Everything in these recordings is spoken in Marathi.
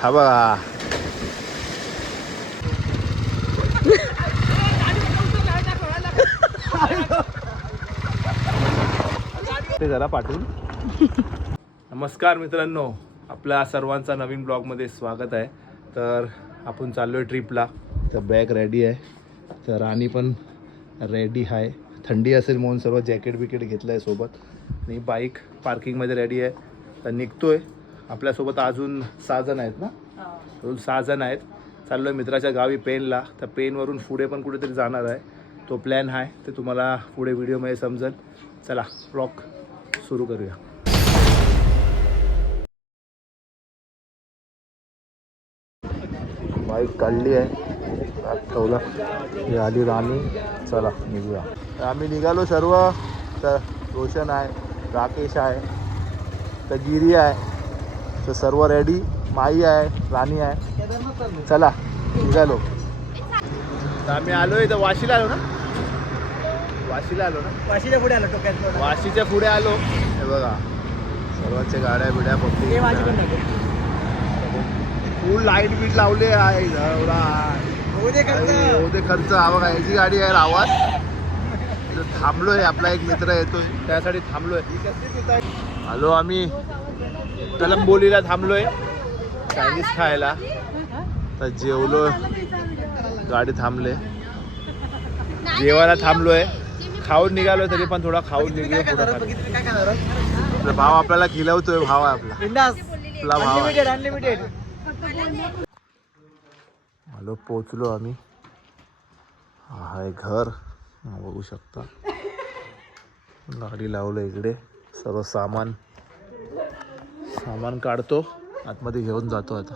हा बघा ते जरा पाठवून. नमस्कार मित्रांनो, आपल्या सर्वांचा नवीन ब्लॉगमध्ये स्वागत आहे. तर आपण चाललो आहे ट्रिपला. तर बॅग रेडी आहे, तर राणी पण रेडी आहे. थंडी असेल म्हणून सर्व जॅकेट बिकेट घेतलं आहे सोबत. आणि बाईक पार्किंगमध्ये रेडी आहे. तर निघतोय. आपल्यासोबत अजून 6 जण आहेत ना, अजून 6 जण आहेत. चाललो आहे मित्राच्या गावी पेनला. तर पेनवरून पुढे पण कुठेतरी जाणार आहे. तो प्लॅन आहे, ते तुम्हाला पुढे व्हिडिओमध्ये समजेल. चला ब्लॉग सुरू करूया. बाईक काढली आहे, ठेवला. ही आली राणी. चला निघूया. आम्ही निघालो सर्व. तर रोशन आहे, राकेश आहे, तर गिरी आहे, तर सर्व रेडी. माई आहे, राणी आहे. चला निघालो. तर आम्ही आलो इथं वाशीला आलो ना, वाशीला आलो ना, वाशीच्या पुढे आलो टोक्यात. वाशीच्या पुढे आलो. हे बघा सर्वांच्या गाड्या बिड्या बघते. फुल लाईट बीट लावले आहे. होते खर्च. हा बघा याची गाडी आहे आवाज. थांबलोय, आपला एक मित्र येतोय त्यासाठी थांबलोय. आलो आम्ही कलंबोलीला थांबलोय चायनीज खायला. तर जेवलो, गाडी थांबले, जेवायला थांबलोय, खाऊन निघालोय. तरी पण थोडा खाऊन निघलो. भाव आपल्याला खिलवतोय. भाव आहे आपला भाव आहे. आलो, पोचलो आम्ही. हा आहे घर, बघू शकता. गाडी लावलं इकडे. सर्व सामान काढतो, आतमध्ये घेऊन जातो आता.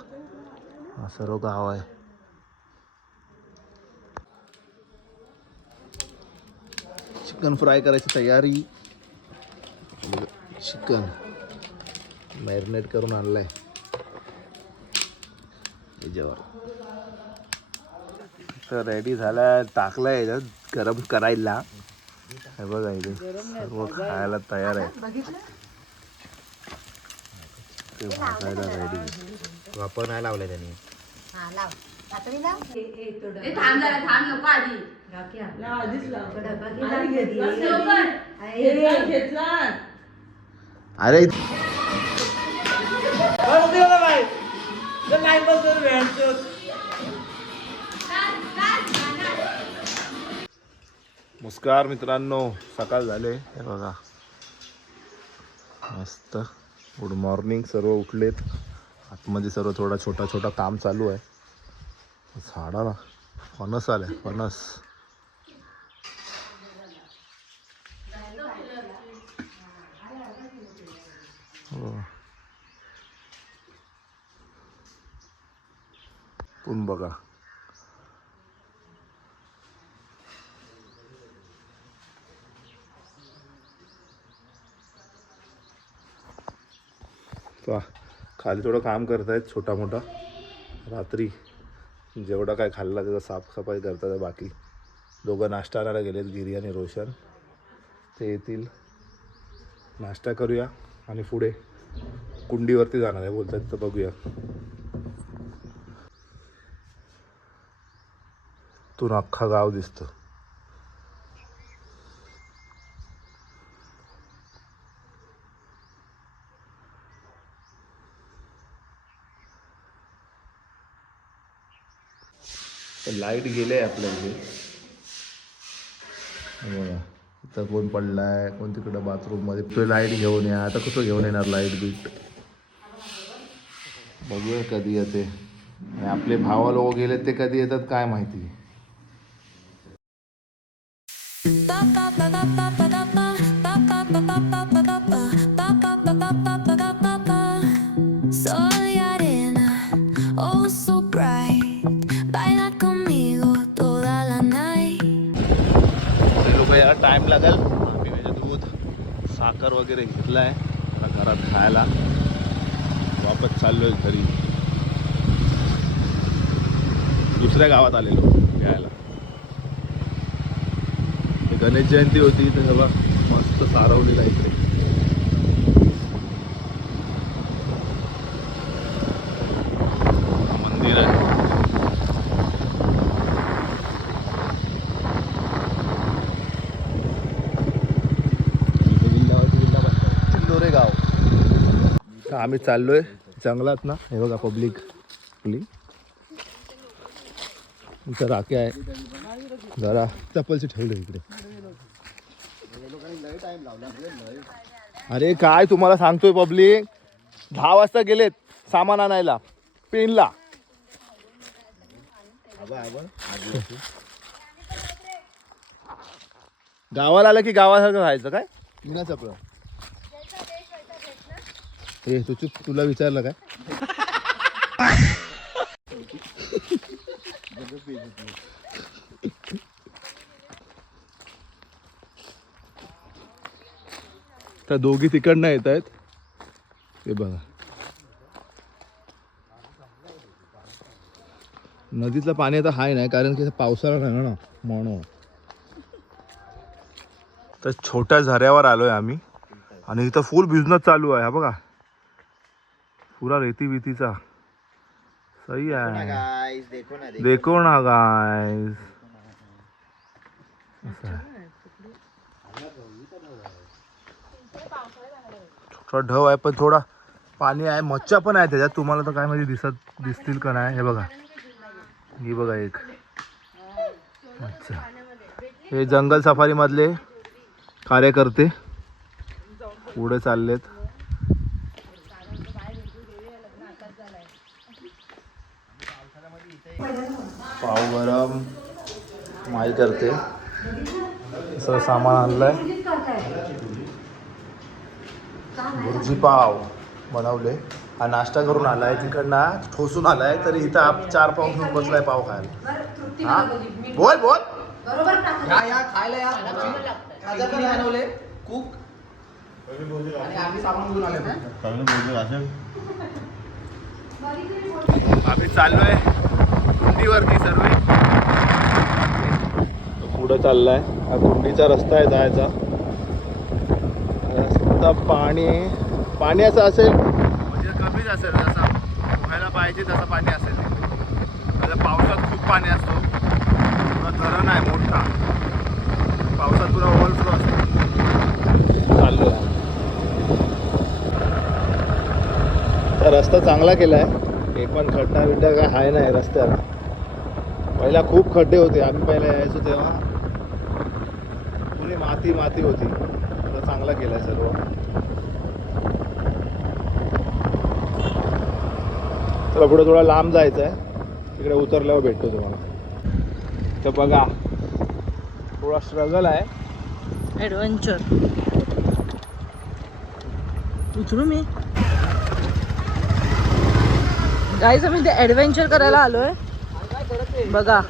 हा सर्व गाव आहे. चिकन फ्राय करायची तयारी. चिकन मॅरिनेट करून आणलंय याच्यावर. तर रेडी झाला, टाकलाय याच्यात गरम करायला. हे बघा इथे सर्व खायला तयार आहे. ते भाजायला रेडी. वापर नाही लावलाय त्यांनी. अरे नमस्कार मित्रांनो, सकाळ झाले. हे बघा मस्त गुड मॉर्निंग. सर्व उठलेत. आतमध्ये सर्व थोडा छोटा काम चालू आहे. झाडाला फणस आले, फणस. हो पण बघा खाली थोडं काम करतायत छोटा मोठा. रात्री जेवढा काय खाल्ला त्याचा साफसफाई करतात. बाकी दोघं नाश्ता आणायला गेलेत, गिरी आणि रोशन. ते येतील, नाश्ता करूया आणि पुढे कुंडीवरती जाणार आहे बोलतात. तर बघूया. तून अख्खा गाव दिसतं. लाईट गेले आपल्या इथे. बघा इथं कोण पडलाय, कोण तिकडं बाथरूम मध्ये. तो लाईट घेऊन या. आता कुठं घेऊन येणार लाईट बीट. बघूया कधी येते. आपले भावा लोक गेलेत, ते कधी येतात काय माहिती. टाइम लागेल. आम्ही म्हणजे दूध साखर वगैरे घेतलं आहे आता घरात खायला. वापस चाललो आहे घरी. दुसऱ्या गावात आलेलो घ्यायला. गणेश जयंती होती तर सगळं मस्त सारवली जायचं. आम्ही चाललोय जंगलात ना. हे बघा पब्लिक इथं राखे आहे. जरा चप्पलची ठेवलं इकडे. अरे काय तुम्हाला सांगतोय, पब्लिक 10 वाजता गेलेत सामान आणायला पेनला. गावाला आलं की गावासारखं राहायचं काय विना चपळ. हे तुला विचारलं काय? तर दोघी तिकडनं येत आहेत. हे बघा नदीतलं पाणी आता हाय नाही कारण की पावसाळा नाही ना म्हणून. तर छोट्या झऱ्यावर आलोय आम्ही आणि इथं फुल बिझनेस चालू आहे. हा बघा पुरा रेती बितीचा सही आहे. देखो ना गाइस. छोटा ढव आहे पण थोडा पाणी आहे. मच्छा पण आहे त्याच्यात. तुम्हाला तर काय म्हणजे दिसतील का नाही. हे बघा ही बघा एक मच्छा. हे जंगल सफारी मधले कार्यकर्ते पुढे चाललेत. पाव गरम माई करते असं सामान आणलंय. भुर्जी पाव बनवले. हा नाश्ता करून आलाय तिकडनं ठोसून आलाय तरी इथं 4 पाव घेऊन बसलाय पाव खायला. हा बोल बोल या खायला या बनवले कुक आणि आम्ही सामान घेऊन आले. आम्ही चाललोय कुंडीवरती सर्व. पुढे चाललाय. हा कुंडीचा रस्ता आहे जायचा. रस्ता पाणी असं असेल म्हणजे कमीच असेल. जसा व्हायला पाहिजे तसं पाणी असेल. आता पावसात खूप पाणी असतो. पुरा धरण आहे मोठा. पावसात पुरा ओव्हरफ्लो असतो. चाललो रस्ता चांगला केला आहे. एक पण खड्डा बिड्डा काय आहे नाही रस्त्याला. पहिला खूप खड्डे होते. आम्ही पहिला यायचो तेव्हा पुरी माती होती. आता चांगला केलाय सर्व. चला पुढे थोडा लांब जायचं आहे. तिकडे उतरल्यावर भेटतो तुम्हाला. तर बघा थोडा स्ट्रगल आहे. ॲडव्हेंचर उतरू मी गाईज. आम्ही ते ॲडव्हेंचर करायला आलोय. बघा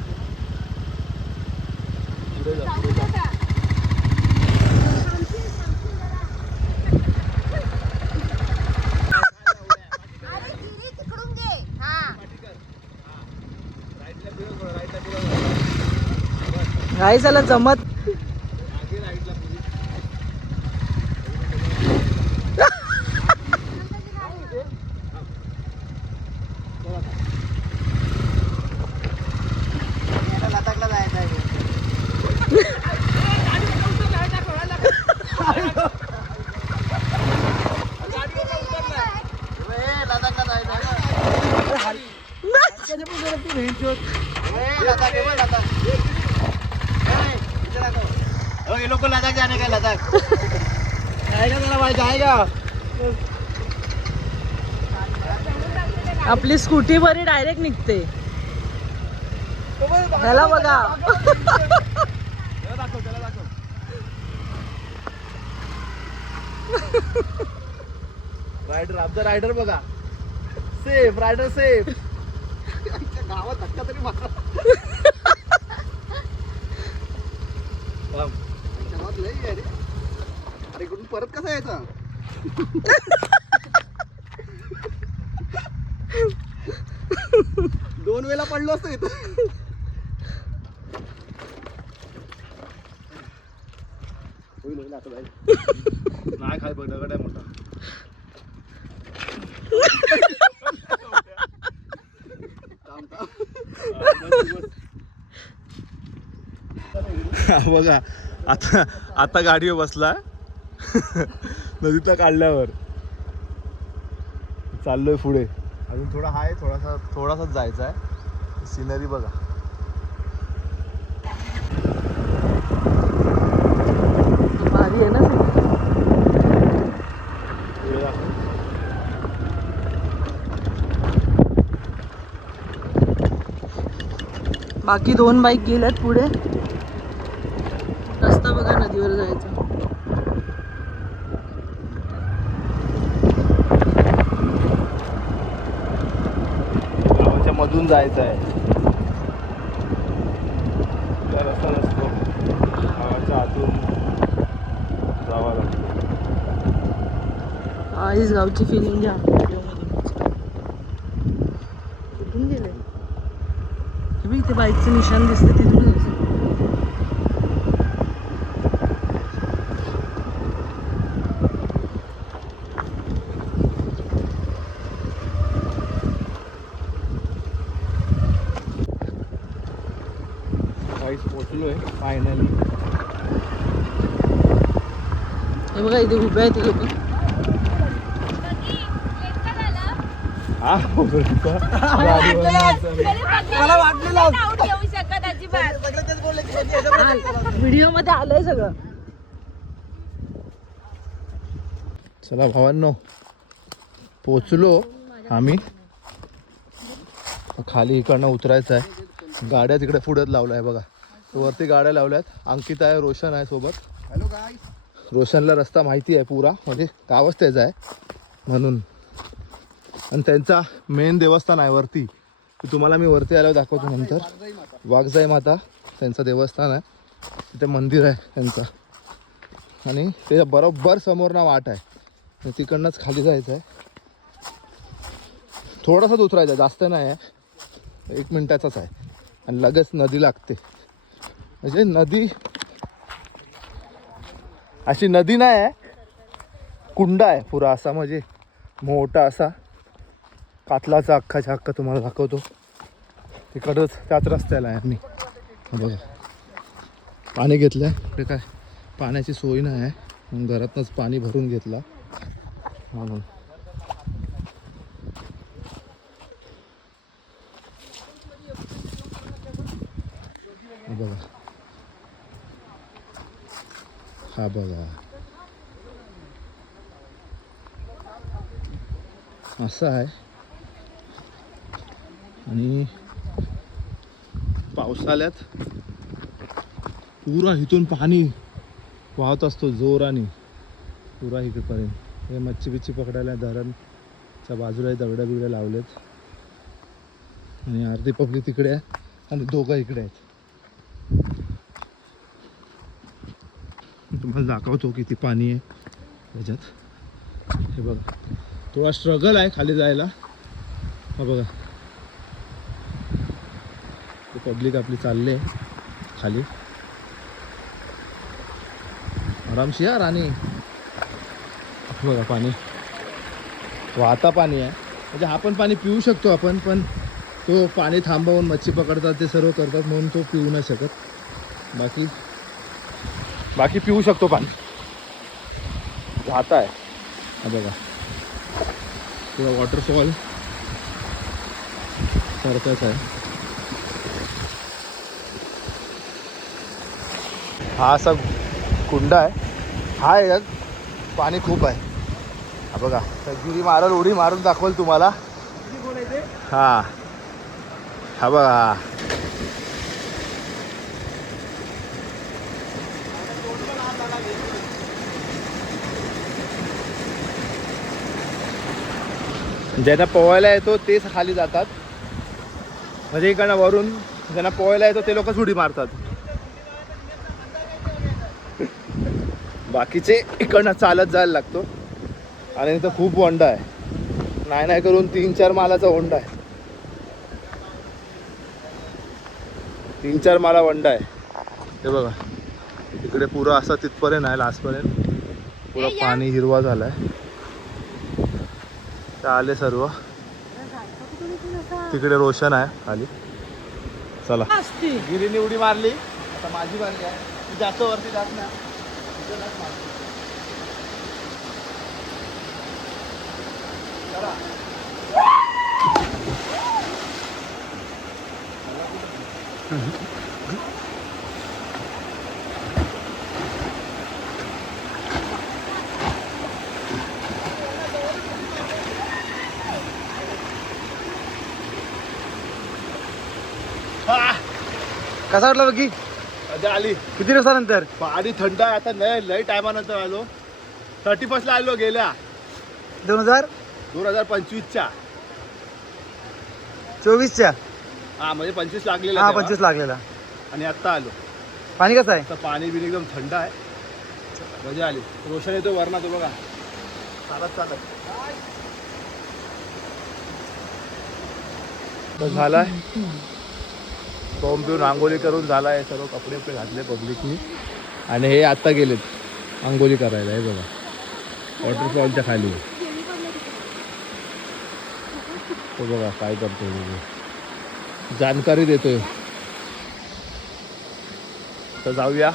गाईज याला जमत. ये लोग को लद्दाख जाने का. लद्दाख जाएगा मेरा भाई जाएगा. आपली स्कूटी वरी डायरेक्ट निघते. त्याला बघा. रायडर आमचा रायडर बघा. Safe rider safe. गावात धक्का तरी मारा. लई आहे रे. अरे कुठून परत कसा यायचा. दोन वेळा पडलो असतो इथं. होईल आता जाईल. नाही खाय बघ दगड आहे मोठा. बघा आता गाडीवर बसला. नदीतला काढल्यावर चाललोय पुढे. अजून थोडा आहे, थोडासाच जायचा आहे. सिनरी बघा. भारी आहे ना बाकी 2 बाईक गेल्यात पुढे. रस्ता बघा नदीवर जायचा. गावाच्या मधून जायचं आहे. रस्ता नसतो, गावाच्या आतून जावं लागतं. आईच गावची फिलिंग घ्या. कुठून गेले इथे बाईकचं निशाण दिसते तिथून जायचं. पोचलोय फायनली. हे बघा इथे उभे आहेत ते लोक. हा मला वाटलेलं व्हिडिओ मध्ये आलंय सगळं. चला भावांनो, पोचलो आम्ही. खाली इकडनं उतरायचं आहे. गाड्या तिकडे पुढे लावल्या आहे बघा. वरती गाड्या लावल्यात. अंकिता आहे, रोशन आहे सोबत. हॅलो गाईस. रोशनला रस्ता माहिती आहे पुरा, म्हणजे गावच त्याचा आहे म्हणून. आणि त्यांचा मेन देवस्थान आहे वरती. तुम्हाला मी वरती आल्यावर दाखवतो नंतर. वाघजाई माता त्यांचं देवस्थान आहे. तिथे मंदिर आहे त्यांचं. आणि त्याच्या बरोबर समोरना वाट आहे. तिकडनंच खाली जायचं आहे. थोडासाच उतरायचं आहे, जास्त नाही आहे. 1 मिनिटाचाच आहे. आणि लगेच नदी लागते. म्हणजे नदी अशी नदी नाही आहे, कुंड आहे पुरा असा. म्हणजे मोठा असा कातलाचा अख्खाच्या अख्खा तुम्हाला दाखवतो. तिकडंच त्याच रस्त्याला आहे आम्ही. बघा पाणी घेतलं आहे. इकडे काय पाण्याची सोय नाही आहे, मग घरातनंच पाणी भरून घेतला म्हणून. बघा हा बघा असं आहे. आणि पावसाळ्यात पुरा इथून पाणी वाहत असतो जोराने पुरा इकडपर्यंत. हे मच्छी बिच्छी पकडायला धरणच्या बाजूला दगड्या बिगड्या लावलेत. आणि अर्धी पब्लिक तिकडे आहे आणि दोघं इकडे आहेत. तुम्हाला दाखवतो किती पाणी आहे त्याच्यात. हे बघा थोडा स्ट्रगल आहे खाली जायला. हा बघा पब्लिक आपली चालली आहे खाली आरामशी यार. आणि बघा पाणी वाहता पाणी आहे. म्हणजे हा पण पाणी पिऊ शकतो आपण, पण तो पाणी थांबवून मच्छी पकडतात ते सर्व करतात म्हणून तो पिऊ नाही शकत. बाकी पिऊ शकतो पाणी. वाहता आहे हा बघा. किंवा वॉटरफॉल सारखाच आहे. हा असा कुंड आहे. हा यात पाणी खूप आहे. हा बघा गिरी मारल उडी मारून दाखवल तुम्हाला. हा हा बघा ज्यांना पोहायला येतो तेच खाली जातात. म्हणजे इकडनं वरून ज्यांना पोहायला येतो ते लोकच उडी मारतात. बाकीचे इकडनं चालत जायला लागतो. आणि इथं खूप होंडा आहे. नाही करून 3-4 मालाचा होंडा आहे. 3-4 माला होंडा आहे. हे बघा इकडे पुरा असा तिथपर्यंत आहे लास्टपर्यंत. पुरा पाणी हिरवा झालाय. आले सर्व. तिकडे रोशन आहे खाली. चला गिरीने उडी मारली. आता माझी बारी आहे. जास्त वरती जात नाही. कसा वाटला बघी? मजा आली. किती दिवसानंतर? पाणी थंड आहे आता. नाही लय टायमानंतर आलो. 31 ला आलो गेल्या 2025च्या. 2024च्या. हा म्हणजे 25 लागलेला हा तेव्हा. 25 लागलेला. आणि आता आलो. पाणी कसं आहे? आता पाणी बिनी एकदम थंड आहे. मजा आली. रोशन येतो वरना तो बघा चालत चालत. तर झालाय फोम पिऊन आंघोळी करून झालाय. सर्व कपडे वपडे घातले पब्लिकनी. आणि हे आता गेलेत आंघोळी करायला. हे बघा वॉटरफॉलच्या खाली. तो बघा काय करतोय, जानकारी देतोय. तर जाऊया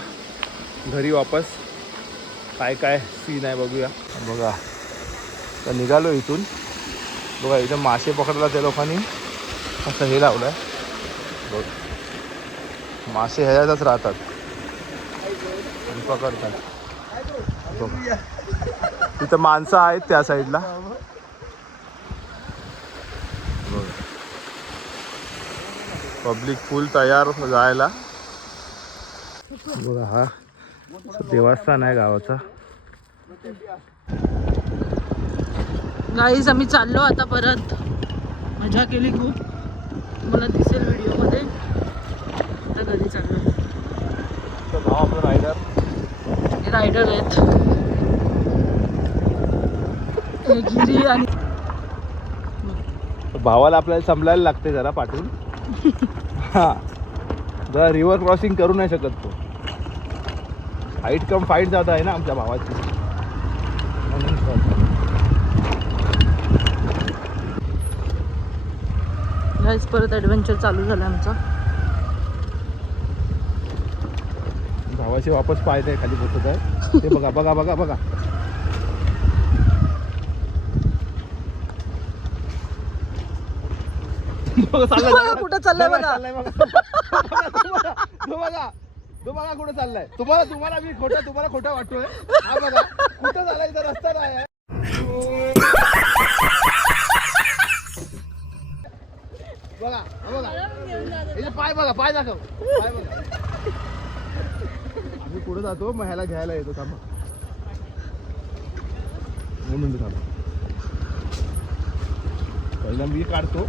घरी वापस. काय काय सीन आहे बघूया. बघा तर निघालो इथून. बघा इथं मासे पकडायला त्या लोकांनी असं हे लावलं आहे. बघ मासे ह्याच्यातच राहतात आणि पकडतात. बघ तिथं माणसं आहेत त्या साईडला. पब्लिक फुल तयार जायला. बघा हा देवस्थान आहे गावाचा. गाईज आम्ही चाललो आता परत. मजा केली खूप. मला दिसेल व्हिडिओमध्ये. आता घरी चाललो. तर भाव आपलं रायडर रायडर आहेत हे गिरी. आणि भावाला आपल्याला संभलायला लागते जरा पाठवून. हा जरा रिव्हर क्रॉसिंग करू नाही शकत तो. हाईट कम फाईट जात आहे ना आमच्या भावाची. म्हणून गाईज परत ॲडव्हेंचर चालू झालं आमचा. भावाचे वापस पाय आहे खाली बसत आहे. ते बघा बघा बघा बघा. कुठं चाललंय बघा. तो बघा कुठं चाललाय. तुम्हाला मी तुम्हाला खोटं वाटतोय. हा बघा कुठं चालाय तर रस्ता नाही आहे. बघा हा बघा याचे पाय बघा. पाय दाखव. पाय बघा. आम्ही पुढे जातो मग ह्याला घ्यायला येतो. थांबा 2 मिनिटं थांबा. पहिला मी काढतो.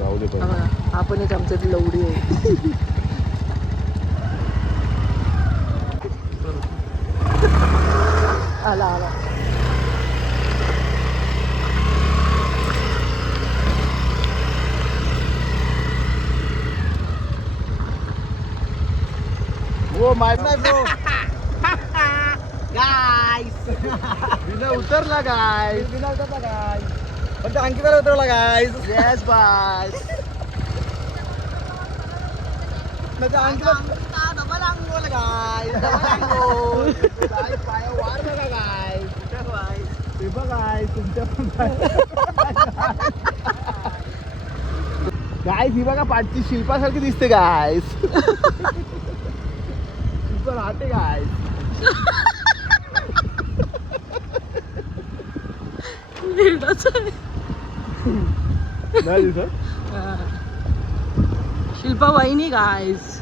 जाऊ दे पहिला. हा पण एक आमच्यात लवडी आहे. आला आला. हो माय ब्रो गाईस. विना उतरला गाय. विना उतरला गाईस. पण त्या अंकिताला उतरवला guys. Yes bye. Ankita double अंगोल गाईस. डबल अंगोल. गाय पाय वार बघा गाय. ते बघाय तुमच्या पण गाय ही बघा पाठची शिल्पासारखी दिसते गाय. शिल्प राहते गाय. नाही दिसत. शिल्पा वाहिनी गाईज.